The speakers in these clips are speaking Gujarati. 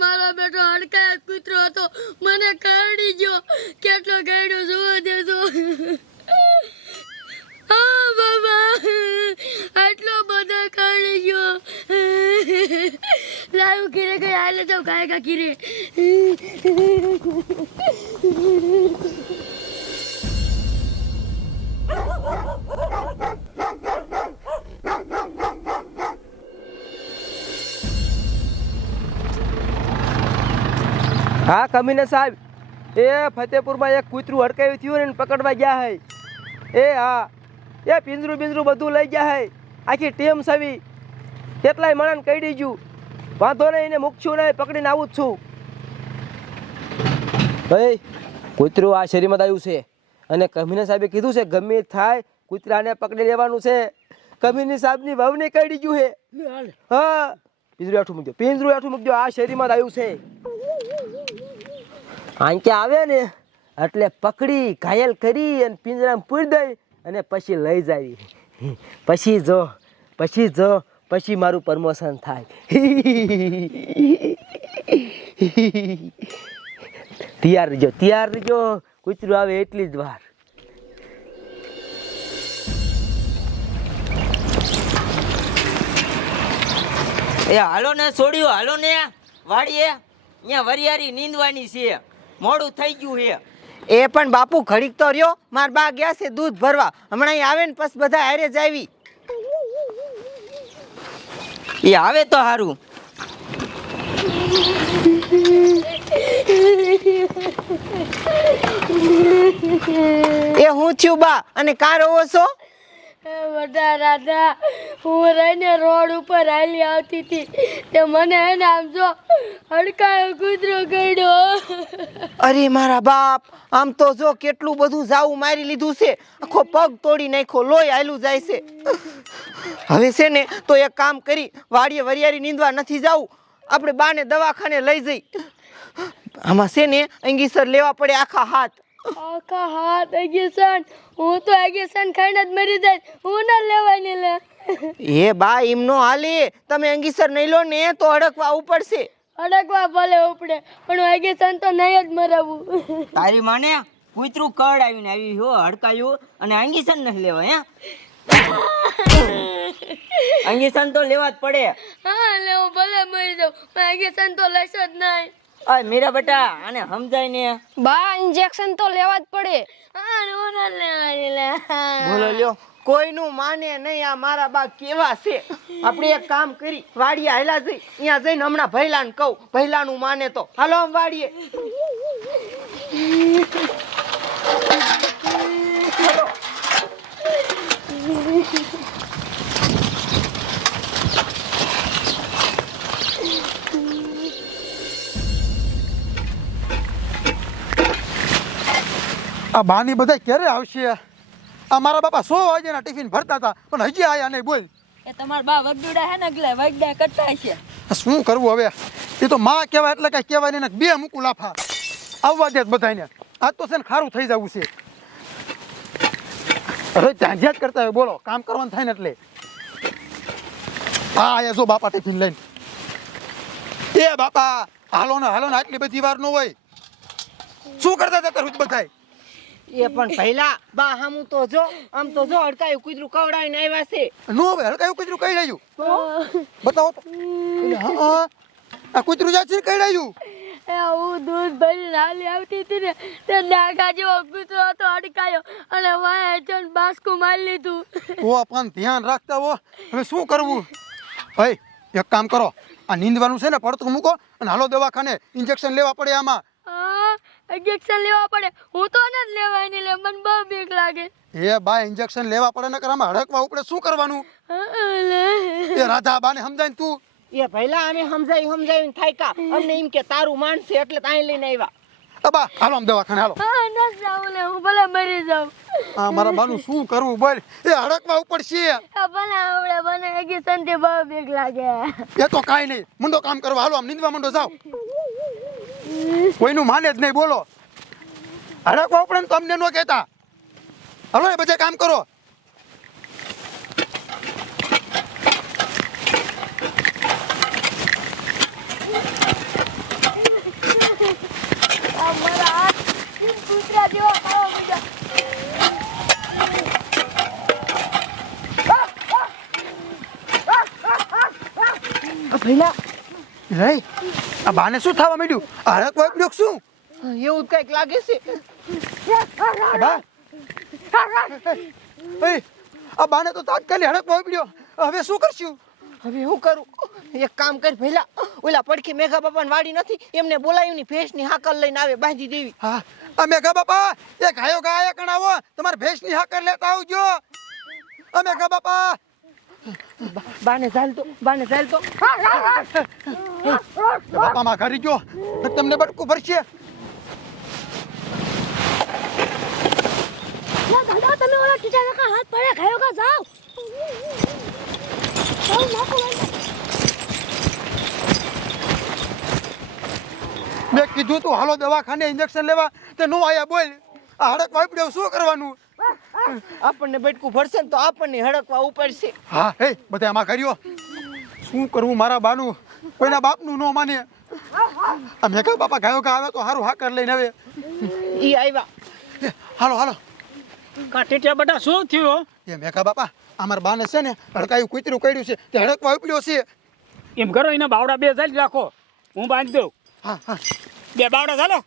મારો બેટો હડકાય કૂતરો હતો, મને કરડી ગયો. કેટલો ગયડો જોવા દેતો. હા બાબા, આટલો બધો કરડી ગયો. લાવું કીરે કઈ હાલે તો ગાય કા કીરે. હા કમીને સાહેબ, એ ફતેપુરમાં એક કૂતરું હડકાયું થયું ને પકડવા ગયા હે. એ હા, એ પિંજરું બિંજરું બધું લઈ ગયા હે. આખી ટીમ સવી કેટલાય મણાને કહી દીજું. વાંધો નહીં, એને મૂકશું નહીં, પકડીને આવું જ છું. ભાઈ કૂતરું આ શેરીમાં આવ્યું છે અને કમીને સાહેબે કીધું છે ગમે થાય કૂતરાને પકડી લેવાનું છે. કમીની સાહેબની વહુને કહી દીધું છે. હા, પિંજરું આઠું મૂકજો, પિંજરું આઠું મૂકજો. આ શેરીમાં આવ્યું છે. આંકે આવે ને એટલે પકડી ઘાયલ કરી અને પિંજરામાં પૂરી દઈ અને પછી લઈ જાવી. પછી મારું પ્રમોશન થાય. તૈયાર રહીજો, કૂતરું આવે એટલી જ વાર. એ હાલો ને છોડ્યું, હાલો ને વાડીએ. અહીંયા વરિયારી નીંદવાની છે, મોડું થઈ ગયું છે. એ પણ બાપુ ઘડીક તો રહ્યો, માર બા ગયા છે દૂધ ભરવા. હમણાં અહીં આવે ને પછી બધા હારે જ આવી. એ આવે તો સારું. એ હું છું બા, અને કાં રહો છો? બધા રાધા, હું રહીને રોડ ઉપર હાલી આવતી હતી તે મને એને આમ જો હડકાયો કૂતરો ગયડો. અરે મારા બાપ, આમ તો જો કેટલું બધું જાવું મારી લીધું છે. આખો પગ તોડી નાખ્યો, લોહી હાલું જાય છે. હવે છે ને તો એક કામ કરી, વાડીએ વરિયારી નીંદવા નથી જાવું, આપણે બાને દવાખાને લઈ જઈ. આમાં છે ને અંગીસર લેવા પડે આખા હાથ. આખા હાથ એગેસન? હું તો એગેસન ખાઈને જ મરી જાય, હું ના લેવાની લે. એ બા એમ નો હાલે, તમે અંગીસર નહીં લો ને તો અડકવા ઉપડશે. અડકવા ભલે ઉપડે પણ હું એગેસન તો નહીં જ મરાવું. તારી માને કૂતરું કડ આવીને આવી હો, હડકાયું અને અંગીસન નથી લેવા. હે અંગીસન તો લેવા જ પડે. હા લેવું, ભલે મરી જાઉં, પણ એગેસન તો લેશો જ નહીં. અય મીરા બેટા, આને સમજાય ને. બા ઇન્જેક્શન તો લેવા જ પડે. હા હું ના લેવાની લે. બોલો લ્યો, કોઈનું માને નહીં. આ મારા બા કેવા છે. આપણે એક કામ કરી, વાડીએ હાલા જઈ, અહીંયા જઈને હમણાં ભૈલાને કહું, ભૈલાનું માને તો હાલો આમ વાડીએ. આ બાની બધા ક્યારે આવશે? આ મારા બાપા 100 વાગ્યાના ટિફિન ભરતા હતા પણ હજી આયા નહીં. બોલ, એ તમારા બા વગડુડા હે ને એટલે વગડા કરતા છે. શું કરવું હવે? એ તો માં કહેવાય એટલે કઈ કહેવાય નહીં. બે મૂકું લાફા આવવા દે બધાને. આજ તો છે ને ખારું થઈ જવું છે. હવે ઝાંઝિયા જ કરતા હોય. બોલો, કામ કરવાનું થાય ને એટલે. હા આયા જો બાપા ટિફિન લઈને. એ બાપા હાલો ને આટલી બધી વાર ન હોય. શું કરતા હતા તારું બધાય? એ પણ પહેલા બા હામું તો જો, આમ તો જો હડકાયું કૂતરું કવડાવીને આવ્યા છે. નો હવે હડકાયું કૂતરું કઈ રહ્યું બતાવો તો. હા આ કૂતરું જાય છે કઈ રહ્યું? હું દૂધ ભરીને હાલી આવતી હતી ને તે ડાઘા જેવો કૂતરો હતો, અડકાયો અને વાય જણ બાસકું મારી લીધું. ઓ પણ ધ્યાન રાખતા હો. હવે શું કરવું? ભાઈ એક કામ કરો, આ નીંદવાનું છે ને પડતું મૂકો અને હાલો દવાખાને. ઇન્જેક્શન લેવા પડે આમાં. હા ઇન્જેક્શન લેવા પડે. હું તો ન જ લેવાની લે, મને બહુ બીક લાગે. એ બા ઇન્જેક્શન લેવા પડે ને આમાં હડકવા ઉપડે. શું કરવાનું? એ રાધા બાને સમજાય ને તું. એ પહેલા અમે સમજાવીને થાયકા. અમને એમ કે તારું માનશે એટલે તાઈ લઈને આવ્યા. બા હાલો આમ દવાખાને હાલો. હા ન જાઉં લે, હું ભલે મરી જાઉં. હા મારા બાનું શું કરવું બોલ? એ હડકવા ઉપડશે. ભલે આવડે, મને એગેસન થી બહુ બીક લાગે. એ તો કાંઈ નહીં, મુંડો કામ કરવા હાલો. આમ નીંદવા મુંડો જાઓ. કોઈનું માને જ નહીં. બોલો, હડકવા ઉપડે ને તો અમને ન કહેતા. હાલો એ બધા કામ કરો. મને કૂતરા જેવા ખાવા માંડ્યા. ભઈલા રે આ બાને શું થવા માંડ્યું? હડક વાગ્યો શું? એવું જ કંઈક લાગે છે. આ બા એ આ બાને તો તાત્કાલિક હડક વાગ્યો. હવે શું કરશું? હવે હું કરું? એક કામ કર ભઈલા, ઓલા પડખે મેઘા બાપાની વાડી નથી, એમને બોલાવીને ભેંસની હાકલ લઈને આવે બાંધી દેવી. હા આ મેઘા બાપા એ ગાયો ગાયા કણ આવો, તમારે ભેંસની હાકર લેતા આવજો. આ મેઘા બાપા બાને ચાલતો બાપા માં ઘરી ગયો તો તમને બટકું ભરશે. લા દાદા તમે ઓલા ટીચર કા હાથ પડે ખાયો કા જાઓ. જાઓ નાખો. મેં કીધું તું હાલો દવાખાને ઇન્જેક્શન લેવા, તે નો આયા. બોલ આ હડક વાપડ્યો શું કરવાનું? આપણને બટકું ભરશે ને તો આપણને હડકવા ઉપડશે. હા હે બધા આમાં કર્યો. શું કરવું મારા બાનું? કોઈના બાપનું ન માને. આ મેઘા બાપા ગાયો ગા આવે તો હારું હાકર લઈને આવે. ઈ આવ્યા. હાલો હાલો. કાટીટિયા બેટા શું થયું? એ મેઘા બાપા અમારા બાને છે ને હડકાયું કૂતરું કર્યું છે, તે હડકવા ઉપડ્યો છે. એમ કરો એના બાવડા બે જાળી રાખો, હું બાંધી દઉં. હા હા બે બાવડા ચાલો.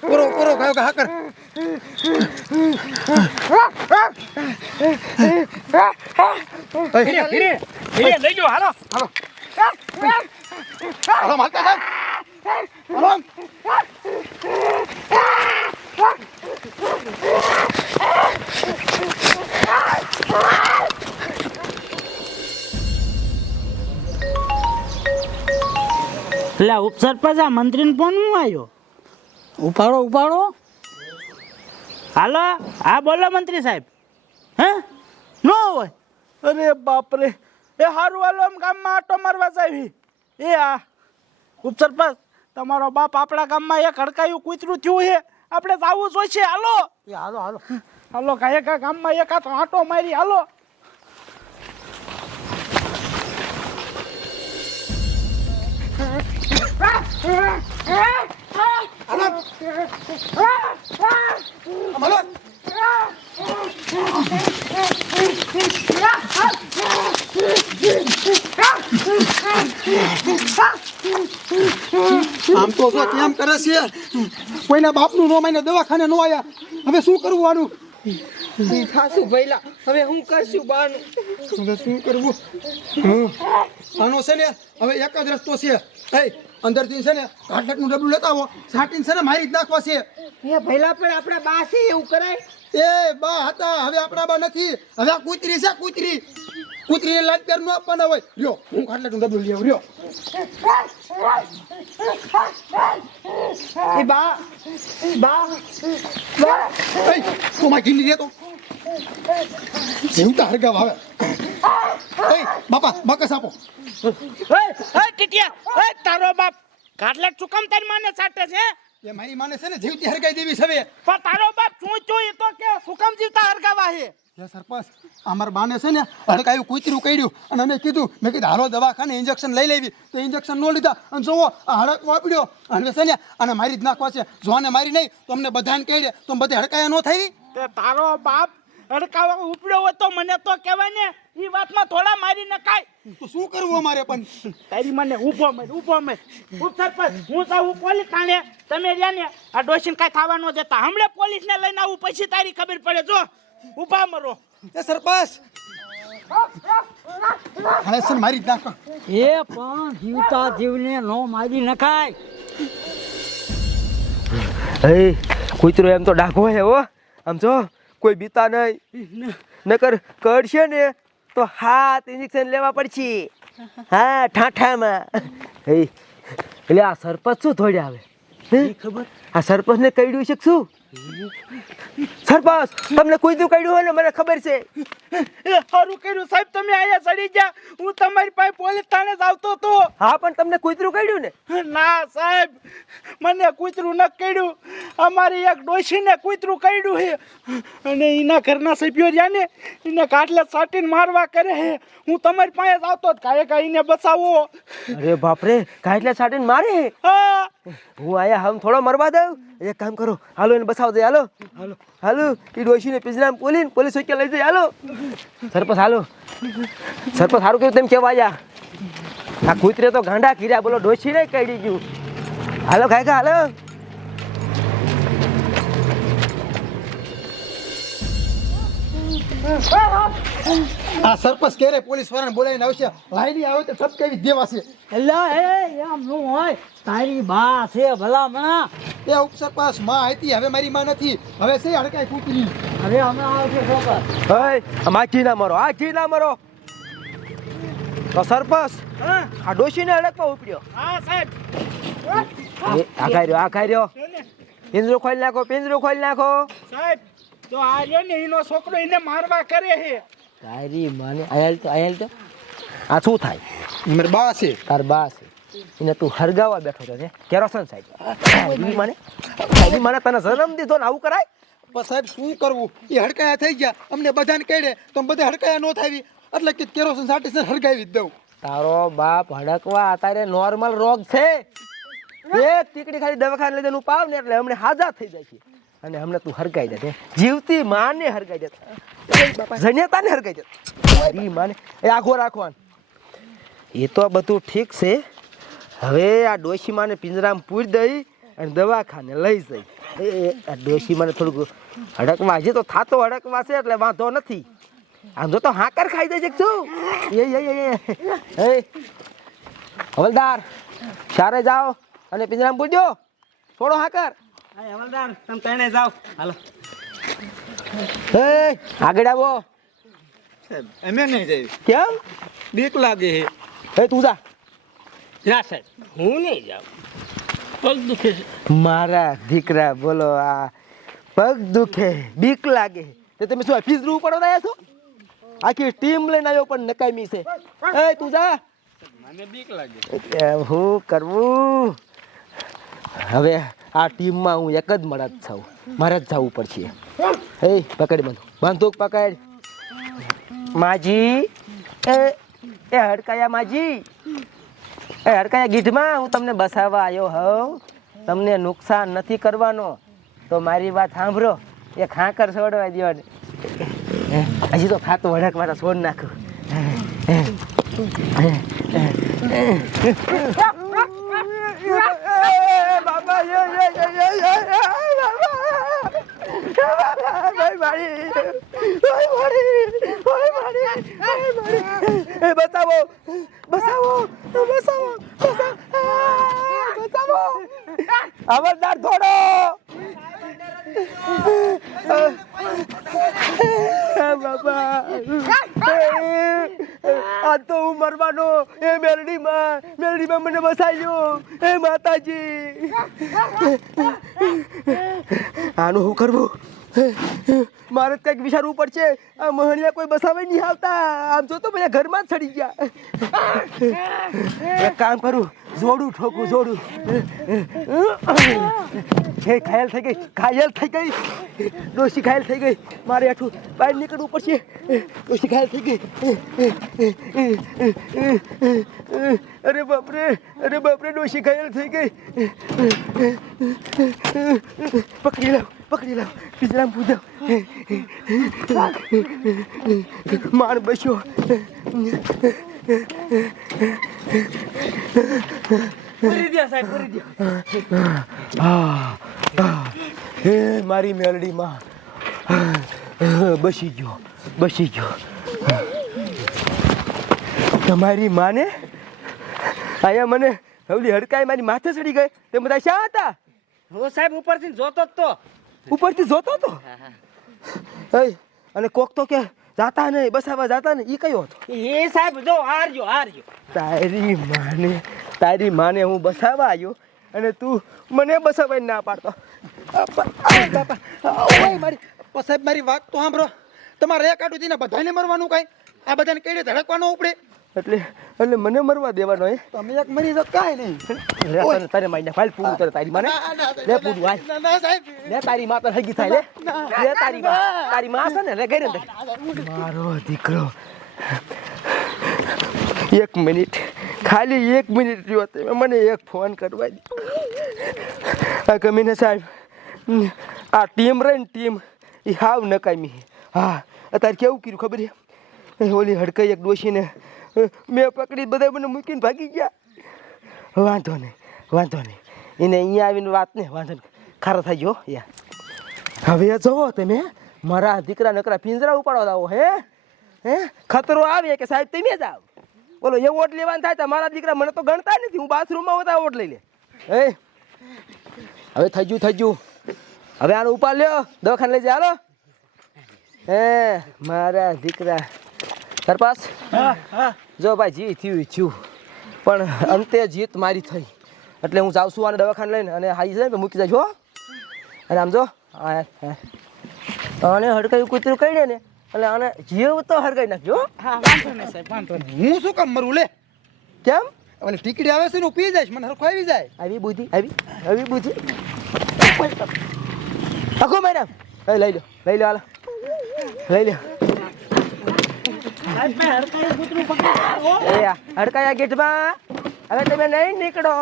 પૂરો ગાયો ગા હાકર. ધીરે ધીરે ધીરે લઈ જાઓ. હાલો હાલો હાલો માતા સાહેબ હાલો. એટલે ઉપસરપંચ આ મંત્રીને ફોન હું આવ્યો? ઉપાડો. હાલો હા બોલો મંત્રી સાહેબ. હે નો હોય? અરે બાપરે, એ હારું હાલો આમ ગામમાં આટો મારવા જાવી. એ આ ઉપસરપંચ તમારો બાપ આપણા ગામમાં એક હડકાયું કૂતરું થયું છે, આપણે જવું જોઈશે. હાલો હાલો કાંઈ ગામમાં એક આટો મારી. હાલો આમ તો જો કેમ કરે છે, કોઈના બાપનું નો માને દવાખાને નો આયા. હવે શું કરવું આનું? ઈ થાશું ભઈલા, હવે હું કરશું બાનું? હવે શું કરવું? આનો છે ને હવે એક જ રસ્તો છે. એ અંદરથી છે ને ઘાટલાટનું ડબલું લેતા આવો, છાંટીને છે ને મારી જ નાખવા છે. એ ભઈલા પણ આપણા બા છે એવું કરાય? એ બા હતા, હવે આપણા બા નથી. હવે આ કૂતરી છે, કૂતરી લાજ પેર નો આપવાના હોય. લ્યો હું ઘાટલાટનું ડબલું લઈ આવું. લ્યો એ બા એ તું માં ગીલી તો જીવતા હરગાવ આવે. એ બાપા બકસ આપો. ટીટિયા તારો બાપ ઘાટલેટ શું કામ તારી માને સાટે છે? એ મારી માને છે ને જીવતી હરગાઈ દેવી છે. હવે પણ તારો બાપ શું એ તો કે શું કામ જીવતા હરગાવા છે? એ સરપંચ અમાર બાને છે ને હડકાયું કૂતરું કર્યું અને અમે કીધું, મેં કીધું હાલો દવાખાને ઇન્જેક્શન લઈ લેવી, તો ઇન્જેક્શન ન લીધા અને જોવો આ હડક વાપડ્યો. અને છે ને આને મારી જ નાખવા છે. જો આને મારી નહીં તો અમને બધાને કહી તો બધે હડકાયા ન થઈ. તે તારો બાપ હડકાવા ઉપડ્યો હોય તો મને તો કહેવાય ને, એ વાતમાં થોડા મારી નખાય. તો શું કરવું અમારે? પણ તારી મને ઊભો મેં ઉપસરપંચ હું જાઉં પોલીસ થાણે, તમે રહ્યા ને આ ડોશીને કાંઈ થવા ન દેતા. હમણાં પોલીસને લઈને આવું, પછી તારી ખબર પડે. જો ઊભા મરો. એ સરપંચ હાલે છે ને મારી જ નાખવા. એ પણ જીવતા જીવને નો મારી નખાય. એ કૂતરો એમ તો ડાઘો હે હો. આમ જો કોઈ બીતા નહીં, નકર કરશે ને તો હાથ ઇન્જેક્શન લેવા પડશે. હા ઠાઠામાં. એટલે આ સરપંચ શું થોડી આવે? હે? ખબર આ સરપંચને કઈડ્યું છે કે શું? સરપંચ તમને કૂતરું કાઢ્યું હોય ને મને ખબર છે. એ સારું કર્યું સાહેબ, તમે અહીંયા ચડી ગયા. હું તમારી પાસે પોલીસ થાણે જ આવતો હતો. હા પણ તમને કૂતરું કાઢ્યું ને? ના સાહેબ, મને કૂતરું ન કાઢ્યું. અમારી એક ડોશીને કૂતરું કાઢ્યું છે અને એના ઘરના સભ્યો રહ્યા ને એને કાટલે સાટીને મારવા કરે છે. હું તમારી પાસે જ આવતો જ કાંઈ બચાવો. અરે બાપરે, કાટલે છાટીને મારે? હા, હું આયા હમ થોડો મરવા દઉં. એક કામ કરો, હાલો એને બસાવ દે. હાલો હાલો હાલો, એ ડોશીને પિંજરામાં પોલીને પોલીસ ચોકી લઈ જાય. હાલો સરપંચ, હાલો સરપંચ, સારું કર્યું તેમ કેવા આયા. આ કૂતરે તો ગાંડા કીર્યા, બોલો ડોશી ને કાઢી ગયું. હાલો કાકા હાલો. આ સરપંચ ક્યારે પોલીસ વાળાને બોલાવીને આવશે? લાઈની આવે તો ઠપકાવી દેવાશે. એલા એમ નું હોય, તારી બા છે ભલામણા. એ ઉપસરપંચ માં હતી, હવે મારી માં નથી. હવે છે હડકાઈ કૂતરી. હવે હમણાં આવશે છોકર. આ માખી ના મરો, આ ઘી ના મરો. તો સરપંચ હા આ ડોશીને અડકમાં ઉપડ્યો. હા સાહેબ, આ ખાઈ રહ્યો. પિંજરો ખોલી નાખો, પિંજરો ખોલી નાખો. સાહેબ તો આ રહ્યો ને એનો છોકરો એને મારવા કરે છે. તારી માને આયલ તો આ શું થાય? મારી બા છે. તાર બા છે એને તું હરગાવા બેઠો છે કેરોસન સાહેબ. તારી માને તને જન્મ દીધો ને આવું કરાય? પણ સાહેબ શું કરવું, એ હડકાયા થઈ ગયા. અમને બધાને કહે તો બધા હડકાયા નો થાવી, એટલે કે કેરોસીન સાટી છે હડકાવી જ દઉં. તારો બાપ હડકવા અત્યારે નોર્મલ રોગ છે. એક ટીકડી ખાલી દવાખાને લઈ જઈને પાવ ને એટલે હમણે હાજા થઈ જાય છે. અને હમણાં તું હરગાઈ દે, જીવતી માને હરગાઈ દે, જનેતાને હરગાઈ દે. તારી માને એ આખો રાખવાનું. એ તો બધું ઠીક છે. હવે આ ડોશી માને પિંજરામાં પૂરી દઈ અને દવાખાને લઈ જઈ. આ ડોશી માને થોડુંક હડકવા, હજી તો થાતો હડકવા છે એટલે વાંધો નથી. આમ જો તો હાકર ખાઈ દે છે શું? એ હવલદાર સારે જાઓ અને પિંજરામાં પૂરજો, થોડો હાકર. હવલદાર તમે તને જાઓ. હાલો એ આગળ આવો. અમે નહીં જઈ, કેમ? બીક લાગે છે. એ તું જા. ના સાહેબ, હું નહીં જાઉં, પગ દુખે છે. મારા દીકરા બોલો, આ પગ દુખે, બીક લાગે. તે તમે શું ફીઝરું ઉપાડવા આવ્યા છો? આખી ટીમ લઈને આવ્યો પણ નકામી છે. એ તું જા. મને બીક લાગે. હું કરવું હવે? આ ટીમમાં હું એક જ મળત છું, મારે જ જવું પડશે. એ પકડ, બંદૂક પકડ. માજી એ હડકાયા, માજી એ હડકાયા ગીઢમાં હું તમને બસાવવા આવ્યો હોઉં. તમને નુકસાન નથી કરવાનો તો મારી વાત સાંભળો. એ ખાંકર છોડવા દો ને, હજી તો ખાતું હડક મારા છોડ નાખું. બતાવો બસાવો બસાવો બસાવો. હવલદાર થોડો. બાબા આ તો હું મરવાનો. એ મેલડીમાં મને બસાવ્યો. એ માતાજી, આનું શું કરવું? મારે કંઈક વિચારવું પડશે. આ મહણિયા કોઈ બસાવે નહીં આવતા. આમ જો તો બધા ઘરમાં જ ચડી ગયા. એક કામ કરું, જોડું ઠોકું, જોડું. હે ઘાયલ થઈ ગઈ, ઘાયલ થઈ ગઈ. ડોશી ઘાયલ થઈ ગઈ. મારે આઠું બહાર નીકળવું પડશે. ડોશી ઘાયલ થઈ ગઈ. અરે બાપરે, અરે બાપરે, ડોશી ઘાયલ થઈ ગઈ. પકડી લાવ, પકડી લાવ, પિંજરામાં પૂજાવ. માણ બસ્યો. પૂરી દો સાહેબ, પૂરી દો. હે મારી મેલડીમાં બસી ગયો, બસી ગયો. તમારી માને અહીંયા મને હવલી હડકાઈ મારી માથે ચડી ગઈ. તે બધા શા હતા? હું સાહેબ ઉપરથી જોતો જ તો. ઉપરથી જોતો હતો. અને કોક તો કે જાતા નહીં, બસાવા જાતા નહીં. એ કયો હતો? એ સાહેબ જો હારજો. તારી માને હું બસાવા આવ્યો અને તું મને બસાવાઈ ના પાડતો. બાપા ઓય મારી સાહેબ મારી વાત તો સાંભળો. તમારે એક આટું થઈને બધાને મરવાનું કાંઈ? આ બધાને કઈ ધડકવાનો ઉપડે? એટલે મને મરવા દેવાનો હે? તમે એક મરી જાવ કાંઈ નહીં. લે તારે માઈને ફાઇલ પૂરું કરે તારી માને. લે પૂરું આય. ના સાહેબ લે તારી માં તો હગી થાય. લે તારી માં છે ને લે ગઈ ને મારો દીકરો. 1 મિનિટ ખાલી 1 મિનિટ રહ્યો તમે મને એક ફોન કરવા દે. આ કમીને સાહેબ આ ટીમ રહી ને ટીમ એ હાવ નકામી. હા અત્યારે કેવું કર્યું ખબર છે? ઓલી હડકાઈ એક ડોશીને મેં પકડી બધા મને મૂકીને ભાગી ગયા. વાંધો નહીં એને અહીંયા આવીને વાત ને વાંધો નહીં ખારો થઈ ગયો યાર. હવે જુઓ તમે મારા દીકરા નકરા પિંજરા ઉપાડવા લાવો હે ખતરો આવે કે સાહેબ તમે જ આવો. બોલો એ ઓટ લેવાનું થાય તો મારા દીકરા મને તો ગણતા નથી. હું બાથરૂમમાં હોતા ઓટ લઈ લે. હવે થઈ ગયું હવે આનો ઉપાડ લ્યો દવાખાને લઈ જાય હાલો. મારા દીકરા સરપાસ જો ભાઈ થયું પણ અંતે જીત મારી થઈ એટલે હું જાઉં છું આને દવાખાને લઈને અને હાઈ જાય મૂકી જાય છો. અને આમ જો આને હડકાયું કૂતરું કઈ ને એટલે આને જીવ તો હડકાઈ નાખજો. હા વાંધો નહીં સાહેબ વાંધો નહીં. હું શું કામ મરું લે? કેમ? ઓલી ટીકડી આવે છે ને હું પી જઈશ મને હરખું આવી જાય. આવી બુદ્ધિ આખો મેડમ લઈ લો હાલો લઈ લો. સાહેબ મેં હડકાયું કૂતરું પકડ્યું. હડકાયા ગેટમાં હવે તમે નહીં નીકળો.